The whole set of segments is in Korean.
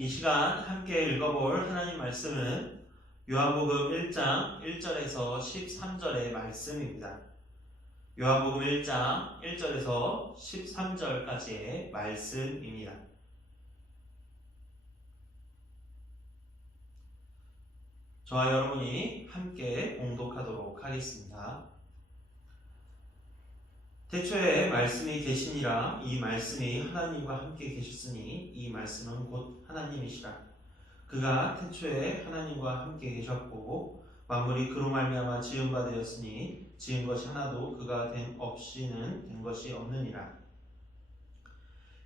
이 시간 함께 읽어볼 하나님 말씀은 요한복음 1장 1절에서 13절의 말씀입니다. 요한복음 1장 1절에서 13절까지의 말씀입니다. 저와 여러분이 함께 봉독하도록 하겠습니다. 태초에 말씀이 계시니라. 이 말씀이 하나님과 함께 계셨으니 이 말씀은 곧 하나님이시라. 그가 태초에 하나님과 함께 계셨고 만물이 그로 말미암아 지은 바 되었으니 지은 것이 하나도 그가 없이는 된 것이 없느니라.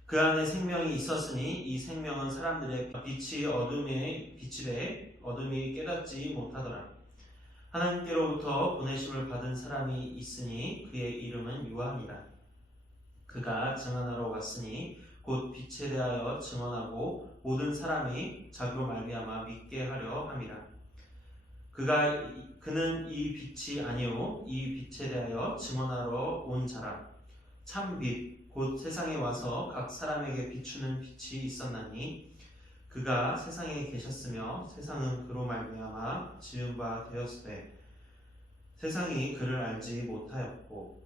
그 안에 생명이 있었으니 이 생명은 사람들의 빛이 어둠에 비치되 어둠이 깨닫지 못하더라. 하나님께로부터 보내심을 받은 사람이 있으니 그의 이름은 요한이라. 그가 증언하러 왔으니 곧 빛에 대하여 증언하고 모든 사람이 자기로 말미암아 믿게 하려 함이라. 그는 이 빛이 아니요 이 빛에 대하여 증언하러 온 자라. 참 빛 곧 세상에 와서 각 사람에게 비추는 빛이 있었나니 그가 세상에 계셨으며 세상은 그로 말미암아 지은 바 되었으되 세상이 그를 알지 못하였고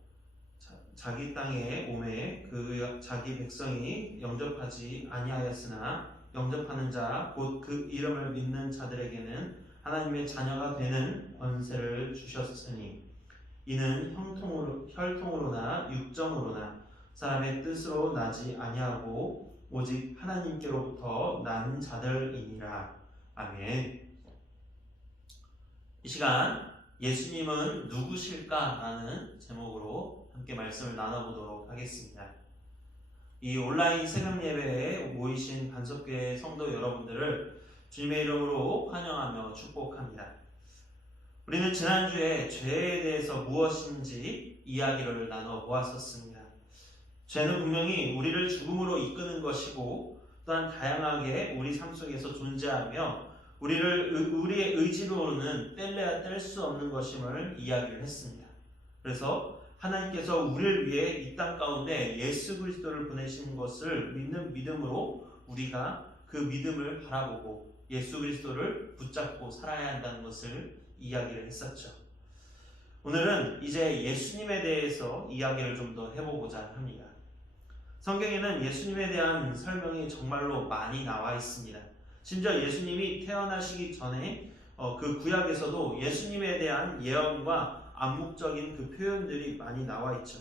자기 땅에 오매 그 자기 백성이 영접하지 아니하였으나 영접하는 자 곧 그 이름을 믿는 자들에게는 하나님의 자녀가 되는 권세를 주셨으니 이는 혈통으로나 육정으로나 사람의 뜻으로 나지 아니하고 오직 하나님께로부터 난 자들이니라. 아멘. 이 시간 예수님은 누구실까? 라는 제목으로 함께 말씀을 나눠보도록 하겠습니다. 이 온라인 새벽 예배에 모이신 반석교회 성도 여러분들을 주님의 이름으로 환영하며 축복합니다. 우리는 지난주에 죄에 대해서 무엇인지 이야기를 나눠보았었습니다. 죄는 분명히 우리를 죽음으로 이끄는 것이고 또한 다양하게 우리 삶 속에서 존재하며 우리의 의지로는 뗄래야 뗄 수 없는 것임을 이야기를 했습니다. 그래서 하나님께서 우리를 위해 이 땅 가운데 예수 그리스도를 보내신 것을 믿는 믿음으로 우리가 그 믿음을 바라보고 예수 그리스도를 붙잡고 살아야 한다는 것을 이야기를 했었죠. 오늘은 이제 예수님에 대해서 이야기를 좀 더 해보고자 합니다. 성경에는 예수님에 대한 설명이 정말로 많이 나와 있습니다. 심지어 예수님이 태어나시기 전에 그 구약에서도 예수님에 대한 예언과 암묵적인 그 표현들이 많이 나와 있죠.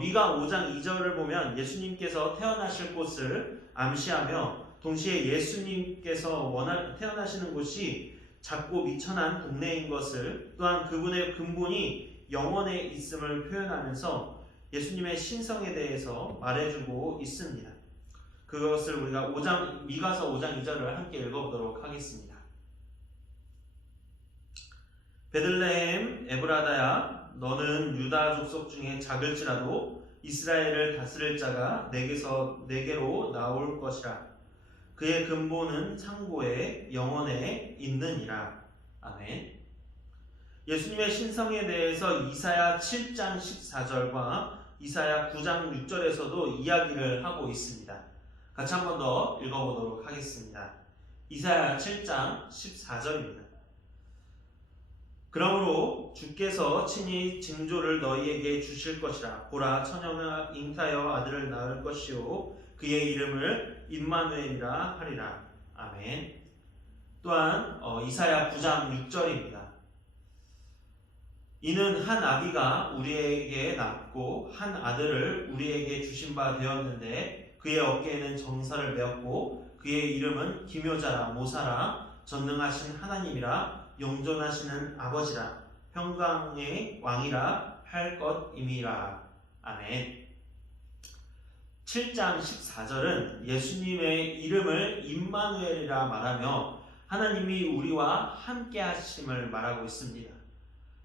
미가 5장 2절을 보면 예수님께서 태어나실 곳을 암시하며 동시에 예수님께서 태어나시는 곳이 작고 미천한 동네인 것을 또한 그분의 근본이 영원에 있음을 표현하면서 예수님의 신성에 대해서 말해주고 있습니다. 그것을 우리가 미가서 5장 2절을 함께 읽어보도록 하겠습니다. 베들레헴 에브라다야 너는 유다 족속 중에 작을지라도 이스라엘을 다스릴 자가 내게로 나올 것이라. 그의 근본은 창고에 영원에 있느니라. 아멘. 예수님의 신성에 대해서 이사야 7장 14절과 이사야 9장 6절에서도 이야기를 하고 있습니다. 같이 한 번 더 읽어보도록 하겠습니다. 이사야 7장 14절입니다. 그러므로 주께서 친히 징조를 너희에게 주실 것이라. 보라, 처녀가 잉타여 아들을 낳을 것이요 그의 이름을 임마누엘이라 하리라. 아멘. 또한 이사야 9장 6절입니다. 이는 한 아기가 우리에게 낳고 한 아들을 우리에게 주신 바 되었는데 그의 어깨에는 정사를 메었고 그의 이름은 기묘자라 모사라 전능하신 하나님이라 영존하시는 아버지라 평강의 왕이라 할 것임이라. 아멘. 7장 14절은 예수님의 이름을 임마누엘이라 말하며 하나님이 우리와 함께 하심을 말하고 있습니다.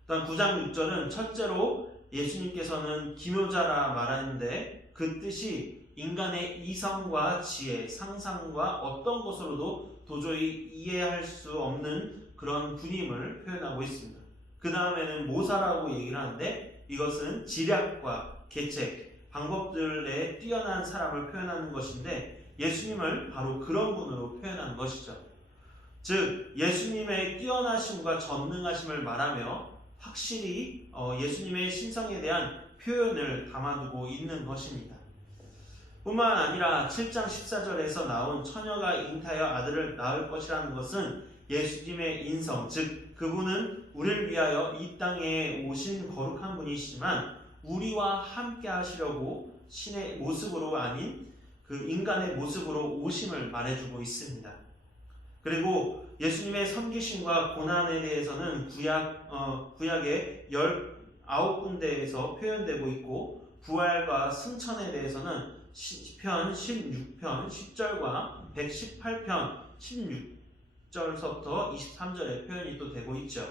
또한 9장 6절은 첫째로 예수님께서는 기묘자라 말하는데 그 뜻이 인간의 이성과 지혜, 상상과 어떤 것으로도 도저히 이해할 수 없는 그런 분임을 표현하고 있습니다. 그 다음에는 모사라고 얘기를 하는데 이것은 지략과 계책, 방법들에 뛰어난 사람을 표현하는 것인데 예수님을 바로 그런 분으로 표현한 것이죠. 즉 예수님의 뛰어나심과 전능하심을 말하며 확실히 예수님의 신성에 대한 표현을 담아두고 있는 것입니다. 뿐만 아니라 7장 14절에서 나온 처녀가 잉타하여 아들을 낳을 것이라는 것은 예수님의 인성, 즉 그분은 우리를 위하여 이 땅에 오신 거룩한 분이시지만 우리와 함께 하시려고 신의 모습으로 아닌 그 인간의 모습으로 오심을 말해주고 있습니다. 그리고 예수님의 섬기심과 고난에 대해서는 구약의 19군데에서 표현되고 있고 부활과 승천에 대해서는 시편 16편 10절과 118편 16절서부터 23절의 표현이 또 되고 있죠.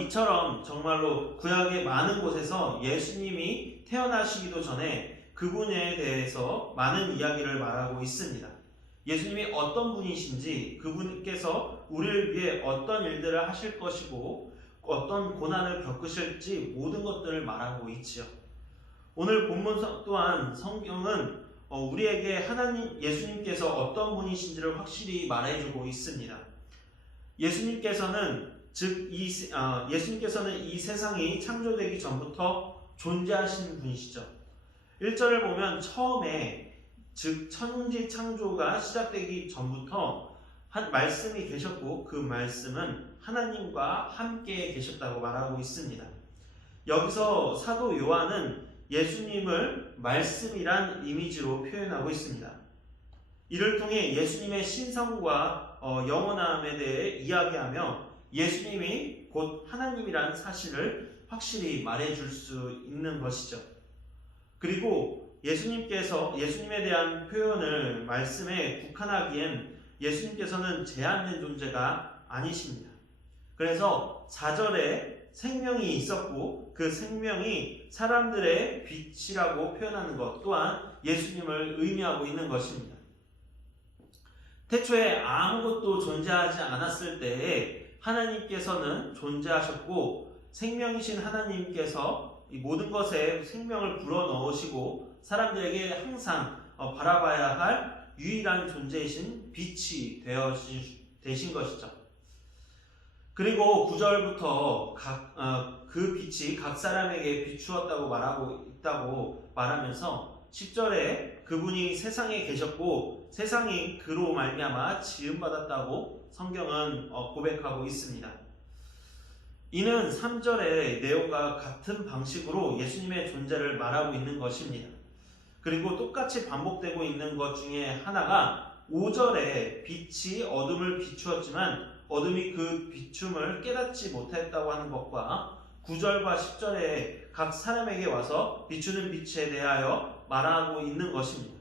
이처럼 정말로 구약의 많은 곳에서 예수님이 태어나시기도 전에 그분에 대해서 많은 이야기를 말하고 있습니다. 예수님이 어떤 분이신지, 그분께서 우리를 위해 어떤 일들을 하실 것이고 어떤 고난을 겪으실지 모든 것들을 말하고 있지요. 오늘 본문 또한 성경은 우리에게 예수님께서 어떤 분이신지를 확실히 말해주고 있습니다. 예수님께서는 이 세상이 창조되기 전부터 존재하신 분이시죠. 1절을 보면 처음에 즉 천지 창조가 시작되기 전부터 한 말씀이 계셨고 그 말씀은 하나님과 함께 계셨다고 말하고 있습니다. 여기서 사도 요한은 예수님을 말씀이란 이미지로 표현하고 있습니다. 이를 통해 예수님의 신성과 영원함에 대해 이야기하며 예수님이 곧 하나님이라는 사실을 확실히 말해줄 수 있는 것이죠. 그리고 예수님에 대한 표현을 말씀에 국한하기엔 예수님께서는 제한된 존재가 아니십니다. 그래서 4절에 생명이 있었고 그 생명이 사람들의 빛이라고 표현하는 것 또한 예수님을 의미하고 있는 것입니다. 태초에 아무것도 존재하지 않았을 때에 하나님께서는 존재하셨고 생명이신 하나님께서 이 모든 것에 생명을 불어넣으시고 사람들에게 항상 바라봐야 할 유일한 존재이신 빛이 되신 것이죠. 그리고 9절부터 그 빛이 각 사람에게 비추었다고 말하면서 10절에 그분이 세상에 계셨고 세상이 그로 말미암아 지음받았다고 성경은 고백하고 있습니다. 이는 3절의 내용과 같은 방식으로 예수님의 존재를 말하고 있는 것입니다. 그리고 똑같이 반복되고 있는 것 중에 하나가 5절에 빛이 어둠을 비추었지만 어둠이 그 비춤을 깨닫지 못했다고 하는 것과 9절과 10절에 각 사람에게 와서 비추는 빛에 대하여 말하고 있는 것입니다.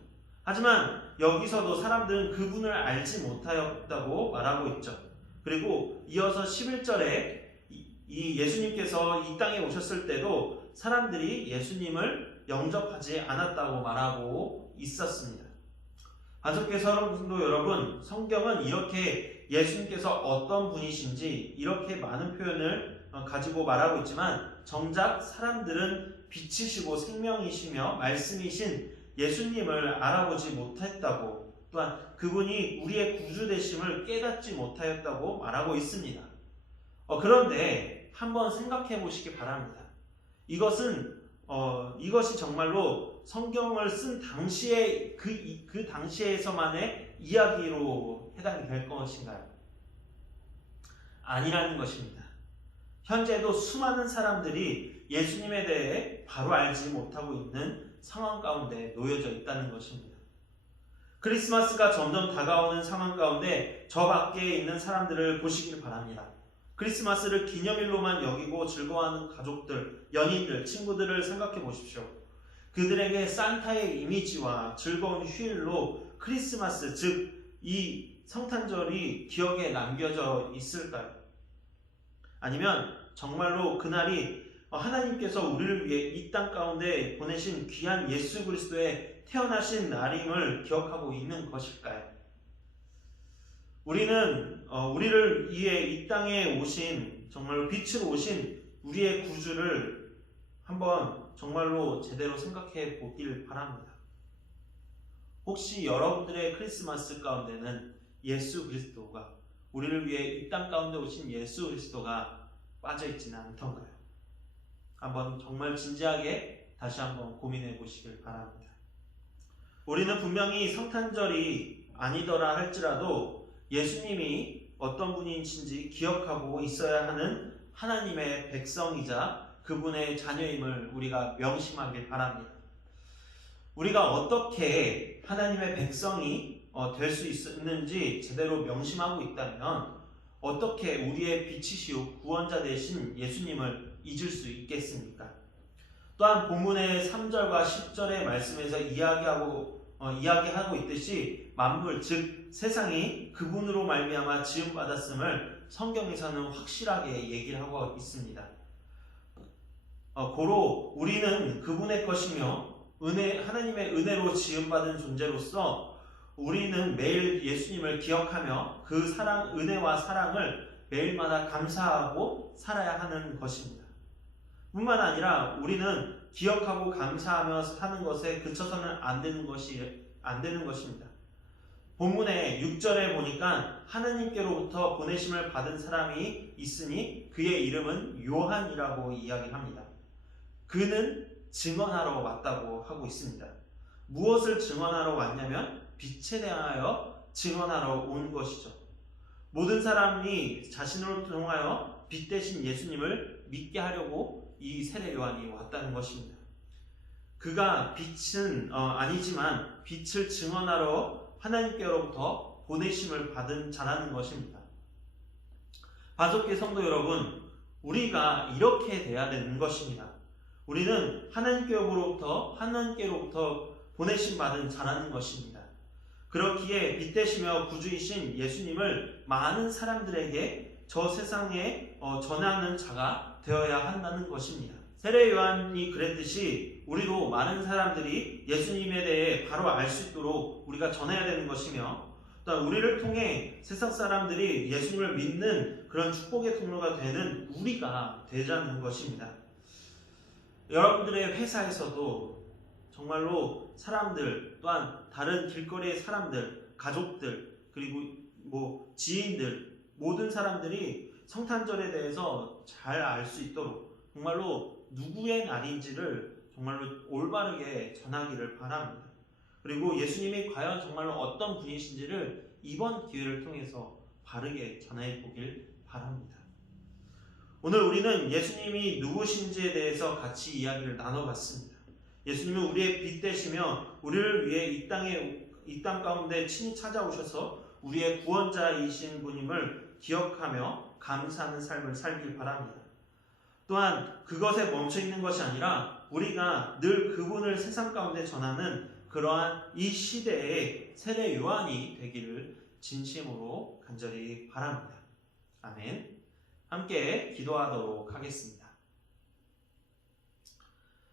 하지만 여기서도 사람들은 그분을 알지 못하였다고 말하고 있죠. 그리고 이어서 11절에 이 예수님께서 이 땅에 오셨을 때도 사람들이 예수님을 영접하지 않았다고 말하고 있었습니다. 안석회 성도 여러분, 성경은 이렇게 예수님께서 어떤 분이신지 이렇게 많은 표현을 가지고 말하고 있지만 정작 사람들은 빛이시고 생명이시며 말씀이신 예수님을 알아보지 못했다고 또한 그분이 우리의 구주 되심을 깨닫지 못하였다고 말하고 있습니다. 그런데 한번 생각해 보시기 바랍니다. 이것이 정말로 성경을 쓴 당시에 그 당시에서만의 이야기로 해당이 될 것인가요? 아니라는 것입니다. 현재도 수많은 사람들이 예수님에 대해 바로 알지 못하고 있는 상황 가운데 놓여져 있다는 것입니다. 크리스마스가 점점 다가오는 상황 가운데 저 밖에 있는 사람들을 보시길 바랍니다. 크리스마스를 기념일로만 여기고 즐거워하는 가족들, 연인들, 친구들을 생각해 보십시오. 그들에게 산타의 이미지와 즐거운 휴일로 크리스마스, 즉 이 성탄절이 기억에 남겨져 있을까요? 아니면 정말로 그날이 하나님께서 우리를 위해 이 땅 가운데 보내신 귀한 예수 그리스도의 태어나신 날임을 기억하고 있는 것일까요? 우리는 우리를 위해 이 땅에 오신 정말로 빛으로 오신 우리의 구주를 한번 정말로 제대로 생각해 보길 바랍니다. 혹시 여러분들의 크리스마스 가운데는 예수 그리스도가, 우리를 위해 이 땅 가운데 오신 예수 그리스도가 빠져있지는 않던가요? 한번 정말 진지하게 다시 한번 고민해 보시길 바랍니다. 우리는 분명히 성탄절이 아니더라 할지라도 예수님이 어떤 분이신지 기억하고 있어야 하는 하나님의 백성이자 그분의 자녀임을 우리가 명심하길 바랍니다. 우리가 어떻게 하나님의 백성이 될 수 있는지 제대로 명심하고 있다면 어떻게 우리의 빛이시오 구원자 되신 예수님을 잊을 수 있겠습니까? 또한 본문의 3절과 10절의 말씀에서 이야기하고 있듯이 만물 즉 세상이 그분으로 말미암아 지음받았음을 성경에서는 확실하게 얘기를 하고 있습니다. 고로 우리는 그분의 것이며 하나님의 은혜로 지음받은 존재로서 우리는 매일 예수님을 기억하며 그 은혜와 사랑을 매일마다 감사하고 살아야 하는 것입니다. 뿐만 아니라 우리는 기억하고 감사하며 사는 것에 그쳐서는 안 되는 것입니다. 본문의 6절에 보니까 하나님께로부터 보내심을 받은 사람이 있으니 그의 이름은 요한이라고 이야기합니다. 그는 증언하러 왔다고 하고 있습니다. 무엇을 증언하러 왔냐면 빛에 대하여 증언하러 온 것이죠. 모든 사람이 자신으로 통하여 빛 대신 예수님을 믿게 하려고 이 세례 요한이 왔다는 것입니다. 그가 빛은 아니지만 빛을 증언하러 하나님께로부터 보내심을 받은 자라는 것입니다. 바족계 성도 여러분, 우리가 이렇게 돼야 되는 것입니다. 우리는 하나님께로부터 보내심 받은 자라는 것입니다. 그렇기에 빛 되시며 구주이신 예수님을 많은 사람들에게 저 세상에 전하는 자가 되어야 한다는 것입니다. 세례 요한이 그랬듯이 우리도 많은 사람들이 예수님에 대해 바로 알 수 있도록 우리가 전해야 되는 것이며, 또 우리를 통해 세상 사람들이 예수님을 믿는 그런 축복의 통로가 되는 우리가 되자는 것입니다. 여러분들의 회사에서도 정말로 사람들, 또한 다른 길거리의 사람들, 가족들, 그리고 지인들, 모든 사람들이 성탄절에 대해서 잘 알 수 있도록 정말로 누구의 날인지를 정말로 올바르게 전하기를 바랍니다. 그리고 예수님이 과연 정말로 어떤 분이신지를 이번 기회를 통해서 바르게 전해 보길 바랍니다. 오늘 우리는 예수님이 누구신지에 대해서 같이 이야기를 나눠봤습니다. 예수님은 우리의 빛 되시며 우리를 위해 이 땅 가운데 친히 찾아오셔서 우리의 구원자이신 분임을 기억하며 감사하는 삶을 살길 바랍니다. 또한 그것에 멈춰 있는 것이 아니라 우리가 늘 그분을 세상 가운데 전하는 그러한 이 시대의 세례 요한이 되기를 진심으로 간절히 바랍니다. 아멘. 함께 기도하도록 하겠습니다.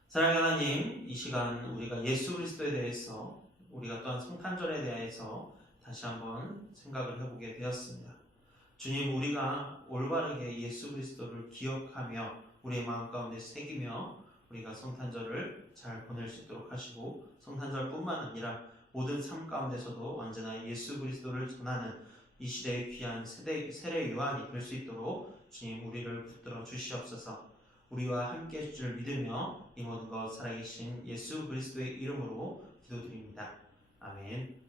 사랑하는 하나님, 이 시간 우리가 예수 그리스도에 대해서, 우리가 또한 성탄절에 대해서 다시 한번 생각을 해보게 되었습니다. 주님, 우리가 올바르게 예수 그리스도를 기억하며 우리의 마음 가운데 새기며 우리가 성탄절을 잘 보낼 수 있도록 하시고, 성탄절뿐만 아니라 모든 삶 가운데서도 언제나 예수 그리스도를 전하는 이 시대의 귀한 세례 요한이 될 수 있도록 주님 우리를 붙들어 주시옵소서. 우리와 함께 해줄 줄 믿으며 이 모든 것 살아계신 예수 그리스도의 이름으로 기도드립니다. 아멘.